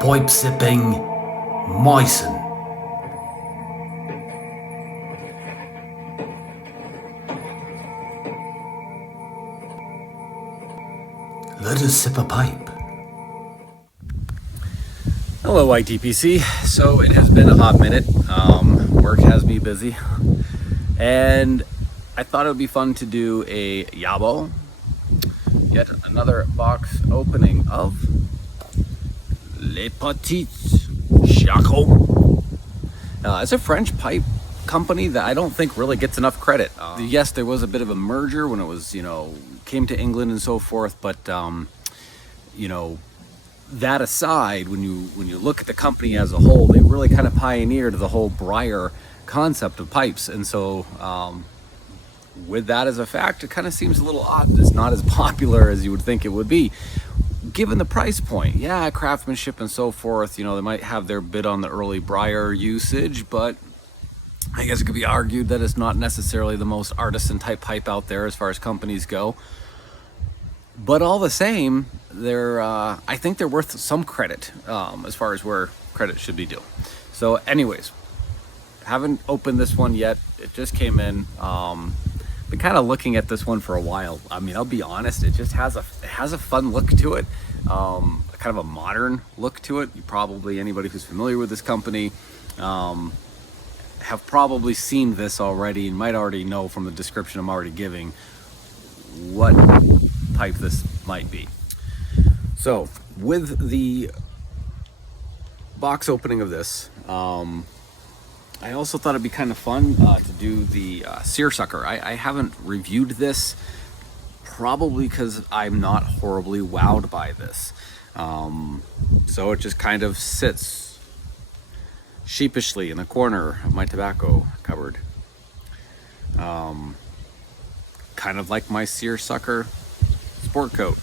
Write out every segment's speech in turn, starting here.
pipe sipping Meissen. Let us sip a pipe. Hello YTPC. So it has been a hot minute. Work has me busy, and I thought it would be fun to do a YABO, yet another box opening of Les Petites Chacom. It's a French pipe company that I don't think really gets enough credit. Yes, there was a bit of a merger when it was, came to England and so forth, but that aside, when you look at the company as a whole, they really kind of pioneered the whole Briar concept of pipes. And so with that as a fact, it kind of seems a little odd that it's not as popular as you would think it would be, given the price point. Yeah, craftsmanship and so forth, they might have their bid on the early Briar usage, but I guess it could be argued that it's not necessarily the most artisan type pipe out there as far as companies go. But all the same, I think they're worth some credit as far as where credit should be due. So anyways, haven't opened this one yet. It just came in. Been kind of looking at this one for a while. I mean, I'll be honest, it just has a fun look to it, kind of a modern look to it. Anybody who's familiar with this company have probably seen this already and might already know from the description I'm already giving what pipe this might be. So with the box opening of this, I also thought it'd be kind of fun to do the seersucker. I haven't reviewed this, probably because I'm not horribly wowed by this. So it just kind of sits sheepishly in the corner of my tobacco cupboard. Kind of like my seersucker sport coat.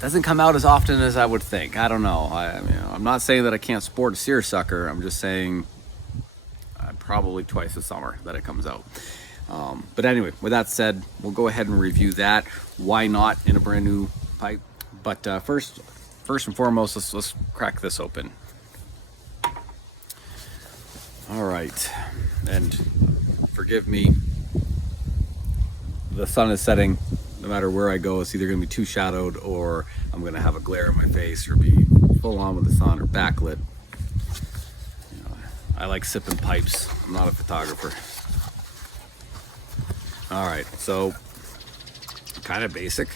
Doesn't come out as often as I would think. I don't know. I'm not saying that I can't sport a seersucker. I'm just saying probably twice a summer that it comes out. But anyway, with that said, we'll go ahead and review that. Why not in a brand new pipe? But first and foremost, let's crack this open. All right, and forgive me. The sun is setting. No matter where I go, it's either going to be too shadowed, or I'm going to have a glare in my face, or be full on with the sun, or backlit. I like sipping pipes. I'm not a photographer. All right, so kind of basic.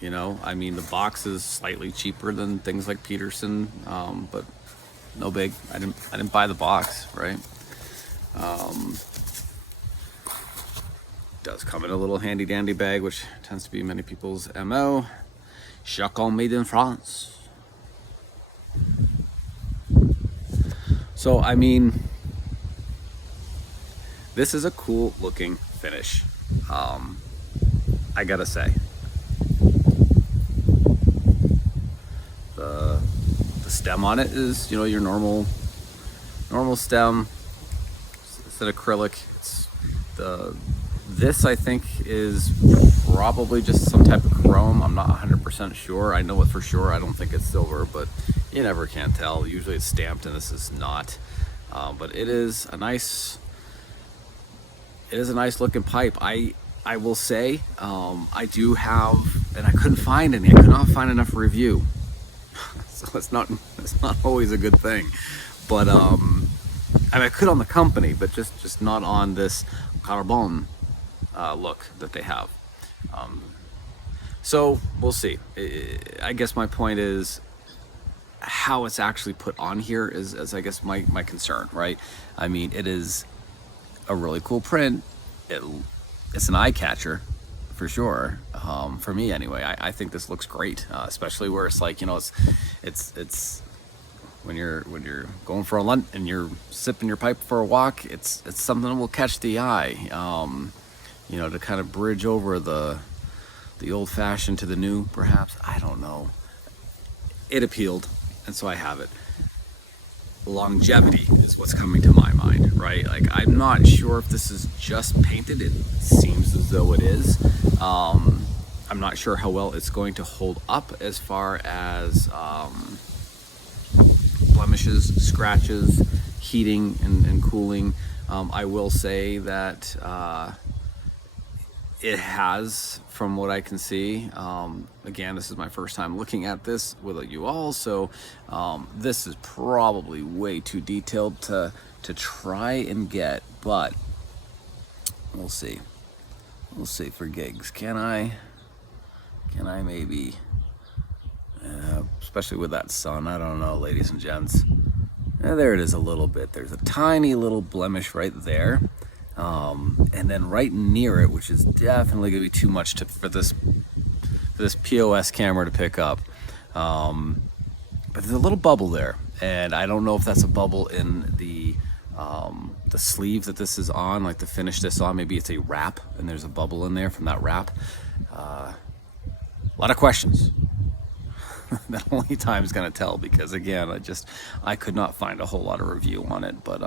The box is slightly cheaper than things like Peterson, but no big. I didn't buy the box, right? Does come in a little handy dandy bag, which tends to be many people's MO. Chacom made in France. So this is a cool looking finish. I gotta say, the stem on it is your normal stem. It's an acrylic. This I think is probably just some type of chrome. I'm not 100% sure. I know it for sure. I don't think it's silver, but you never can tell. Usually it's stamped, and this is not. But it is a nice looking pipe. I will say I do have, and I couldn't find any. I could not find enough review. So it's not always a good thing. But I could on the company, but just not on this Carbone look that they have. So we'll see. I guess my point is how it's actually put on here is I guess my concern, right? It is a really cool print. It's an eye catcher for sure. For me anyway, I think this looks great, especially where it's like, it's when you're going for a lunch and you're sipping your pipe for a walk, it's something that will catch the eye. To kind of bridge over the old fashioned to the new, perhaps. I don't know. It appealed, and so I have it. Longevity is what's coming to my mind, right? Like, I'm not sure if this is just painted. It seems as though it is. I'm not sure how well it's going to hold up as far as blemishes, scratches, heating and cooling. I will say that it has, from what I can see. Again, this is my first time looking at this with you all, so this is probably way too detailed to try and get, but we'll see. We'll see for gigs. Can I maybe, especially with that sun, I don't know, ladies and gents. There it is a little bit. There's a tiny little blemish right there. And then right near it, which is definitely going to be too much for this POS camera to pick up. But there's a little bubble there, and I don't know if that's a bubble in the sleeve that this is on, like the finish this on. Maybe it's a wrap, and there's a bubble in there from that wrap. A lot of questions. That only time's gonna tell, because again, I could not find a whole lot of review on it. But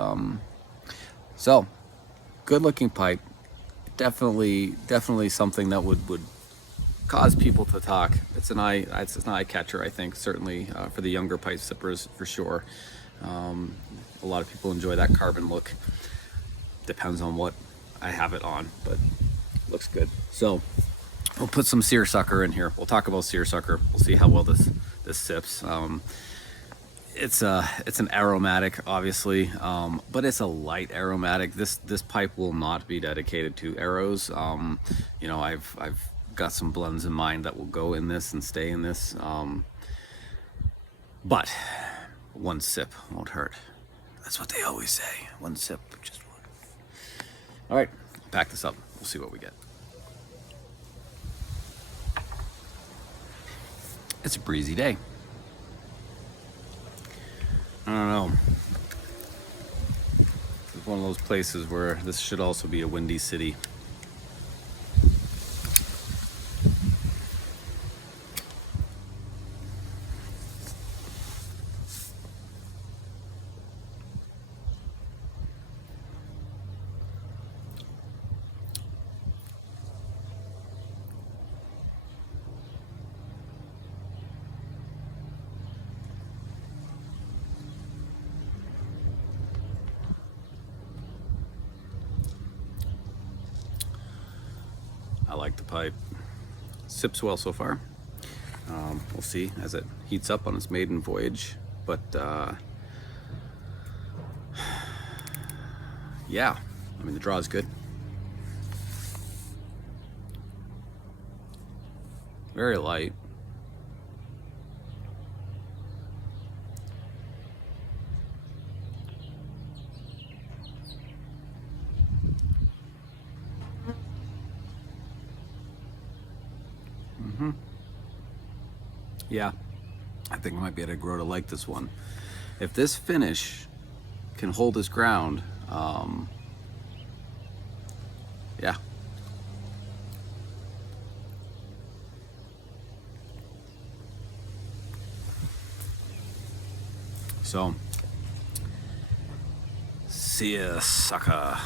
so good looking pipe, definitely something that would cause people to talk. It's an eye catcher, I think, certainly for the younger pipe sippers for sure. A lot of people enjoy that carbon look. Depends on what I have it on, but looks good. So we'll put some seersucker in here. We'll talk about seersucker. We'll see how well this sips. It's an aromatic, obviously, but it's a light aromatic. This pipe will not be dedicated to arrows. You know, I've got some blends in mind that will go in this and stay in this. But one sip won't hurt. That's what they always say. One sip just won't. All right, pack this up. We'll see what we get. It's a breezy day. I don't know. It's one of those places where this should also be a windy city. I like the pipe. Sips well so far. We'll see as it heats up on its maiden voyage. But yeah, I mean, the draw is good. Very light. Yeah, I think I might be able to grow to like this one. If this finish can hold its ground, yeah. So, see ya, sucker.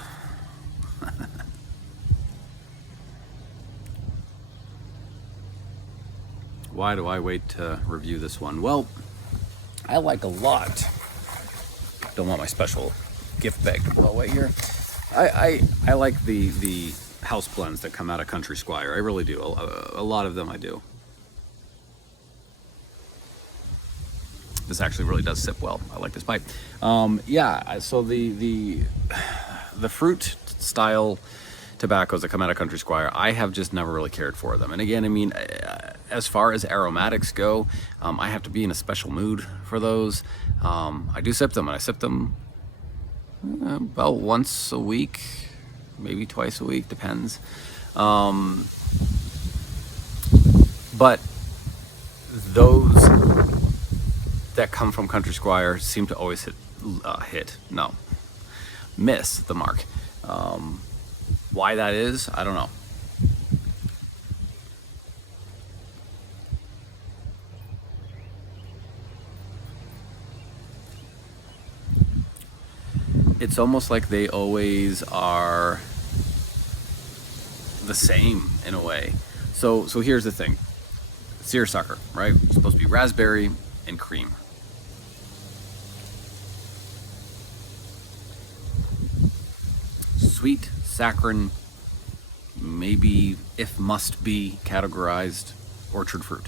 Why do I wait to review this one? Well, I like a lot. Don't want my special gift bag to blow away here. I like the house blends that come out of Country Squire. I really do. A lot of them I do. This actually really does sip well. I like this pipe. Yeah, so the fruit style tobaccos that come out of Country Squire, I have just never really cared for them. And again, I mean, as far as aromatics go, I have to be in a special mood for those. I do sip them, and I sip them about once a week, maybe twice a week, depends. But those that come from Country Squire seem to always miss the mark. Why that is, I don't know. It's almost like they always are the same in a way. So here's the thing. Seersucker, right? It's supposed to be raspberry and cream. Sweet, saccharine, maybe, if must be, categorized orchard fruit.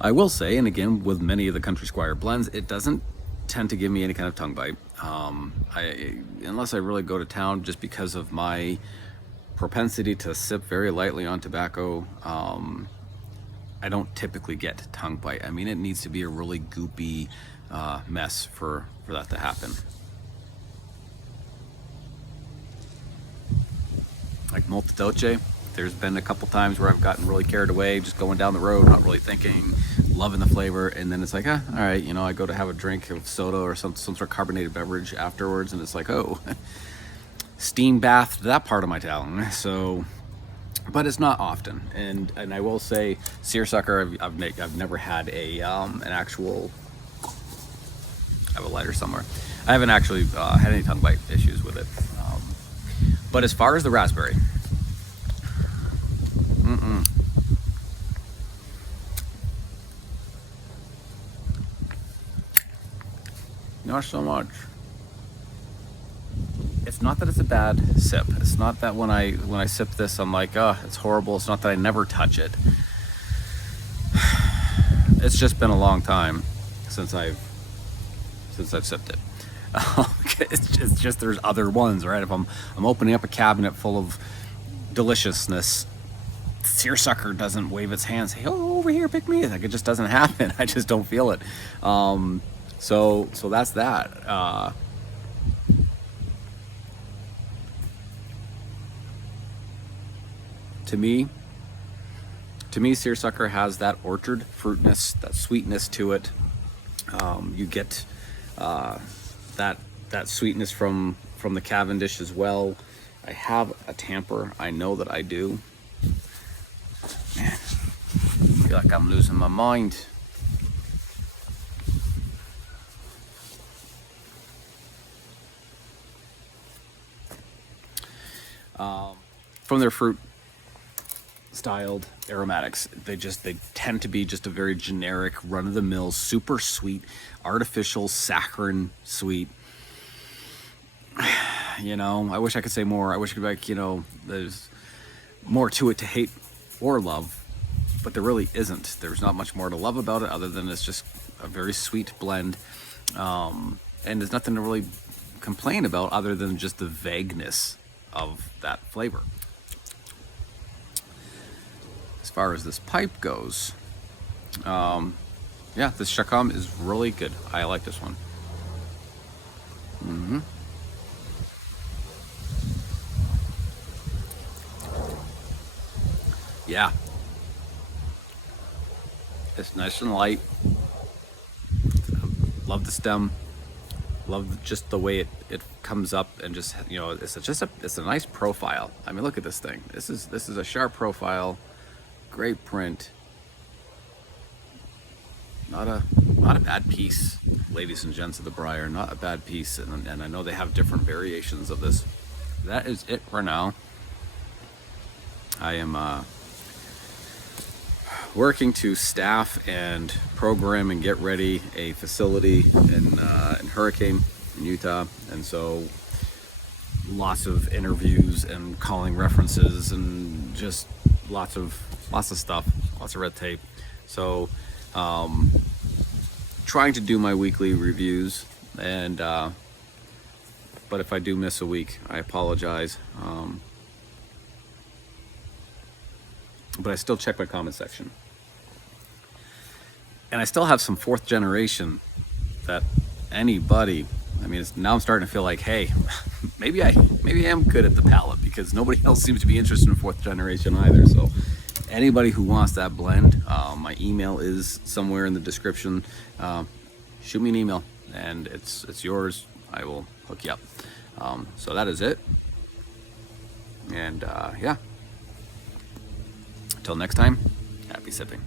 I will say, and again, with many of the Country Squire blends, it doesn't tend to give me any kind of tongue bite. Unless I really go to town, just because of my propensity to sip very lightly on tobacco, I don't typically get tongue bite. I mean, it needs to be a really goopy mess for that to happen. Like Molto Dolce, there's been a couple times where I've gotten really carried away, just going down the road, not really thinking, loving the flavor, and then it's like, all right, you know, I go to have a drink of soda or some sort of carbonated beverage afterwards, and it's like, oh, steam bath that part of my tongue. So, but it's not often, and I will say, seersucker, I've never had an actual. I have a lighter somewhere. I haven't actually had any tongue bite issues with it. But as far as the raspberry, not so much. It's not that it's a bad sip. It's not that when I sip this, I'm like, oh, it's horrible. It's not that I never touch it. It's just been a long time since I've sipped it. It's just there's other ones, right? If I'm opening up a cabinet full of deliciousness, seersucker doesn't wave its hands, say, "Oh, over here, pick me." Like, it just doesn't happen. I just don't feel it. So that's that. To me, seersucker has that orchard fruitness, that sweetness to it. You get that sweetness from the Cavendish as well. I have a tamper. I know that I do. Man, I feel like I'm losing my mind. From their fruit styled aromatics, they tend to be just a very generic, run-of-the-mill, super sweet, artificial, saccharine sweet. You know, I wish I could say more. I wish I could be like, you know, there's more to it to hate or love, but there really isn't. There's not much more to love about it other than it's just a very sweet blend, and there's nothing to really complain about other than just the vagueness of that flavor. As far as this pipe goes, yeah, this Chacom is really good. I like this one. Yeah, it's nice and light. Love the stem. Love just the way it comes up, and just, you know, it's a nice profile. I mean, look at this thing. This is a sharp profile. Great print. Not a bad piece, ladies and gents of the Briar. Not a bad piece, and I know they have different variations of this. That is it for now. I am working to staff and program and get ready a facility in Hurricane in Utah, and so lots of interviews and calling references and just lots of stuff, lots of red tape. So trying to do my weekly reviews, and but if I do miss a week, I apologize. But I still check my comment section, and I still have some fourth generation that anybody. I mean, now I'm starting to feel like, hey, maybe I am good at the palate, because nobody else seems to be interested in fourth generation either. So anybody who wants that blend, my email is somewhere in the description. Shoot me an email, and it's yours. I will hook you up. So that is it, and yeah. Until next time, happy sipping.